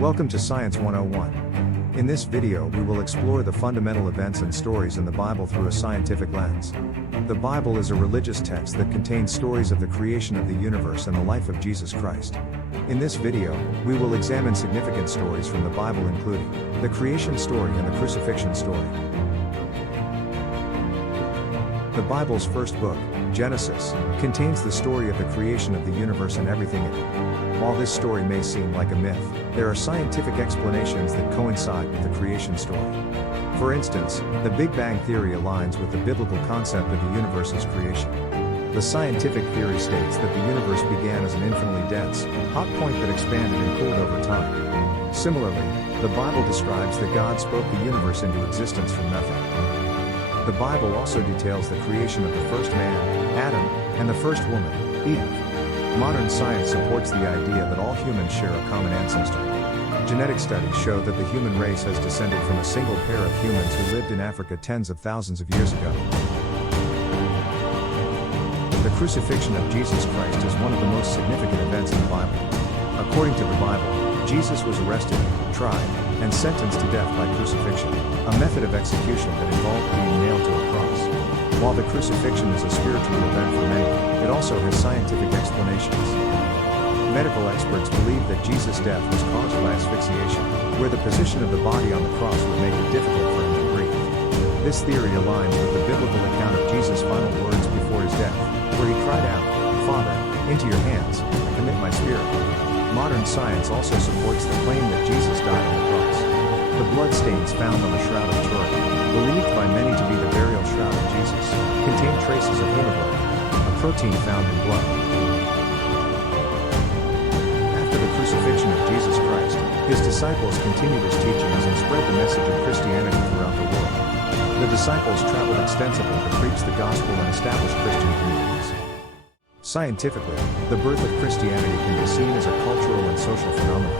Welcome to Science 101. In this video we will explore the fundamental events and stories in the Bible through a scientific lens. The Bible is a religious text that contains stories of the creation of the universe and the life of Jesus Christ. In this video, we will examine significant stories from the Bible including the creation story and the crucifixion story. The Bible's first book, Genesis, contains the story of the creation of the universe and everything in it. While this story may seem like a myth, there are scientific explanations that coincide with the creation story. For instance, the Big Bang theory aligns with the biblical concept of the universe's creation. The scientific theory states that the universe began as an infinitely dense, hot point that expanded and cooled over time. Similarly, the Bible describes that God spoke the universe into existence from nothing. The Bible also details the creation of the first man, Adam, and the first woman, Eve. Modern science supports the idea that all humans share a common ancestor. Genetic studies show that the human race has descended from a single pair of humans who lived in Africa tens of thousands of years ago. The crucifixion of Jesus Christ is one of the most significant events in the Bible. According to the Bible, Jesus was arrested, tried, and sentenced to death by crucifixion, a method of execution that involved being nailed to a cross. While the crucifixion is a spiritual event for many, it also has scientific explanations. Medical experts believe that Jesus' death was caused by asphyxiation, where the position of the body on the cross would make it difficult for him to breathe. This theory aligns with the biblical account of Jesus' final words before his death, where he cried out, "Father, into your hands I commit my spirit." Modern science also supports the claim that Jesus died on the cross. The bloodstains found on the Shroud of Turin, believed by many to be the burial shroud of Jesus, contain traces of hemoglobin, a protein found in blood. After the crucifixion of Jesus Christ, his disciples continued his teachings and spread the message of Christianity throughout the world. The disciples traveled extensively to preach the gospel and establish Christian communities. Scientifically, the birth of Christianity can be seen as a cultural and social phenomenon.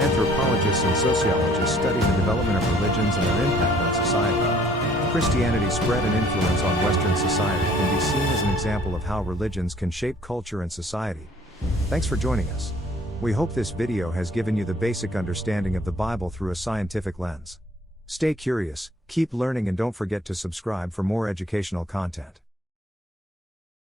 Anthropologists and sociologists study the development of religions and their impact on society. Christianity's spread and influence on Western society can be seen as an example of how religions can shape culture and society. Thanks for joining us. We hope this video has given you the basic understanding of the Bible through a scientific lens. Stay curious, keep learning, and don't forget to subscribe for more educational content.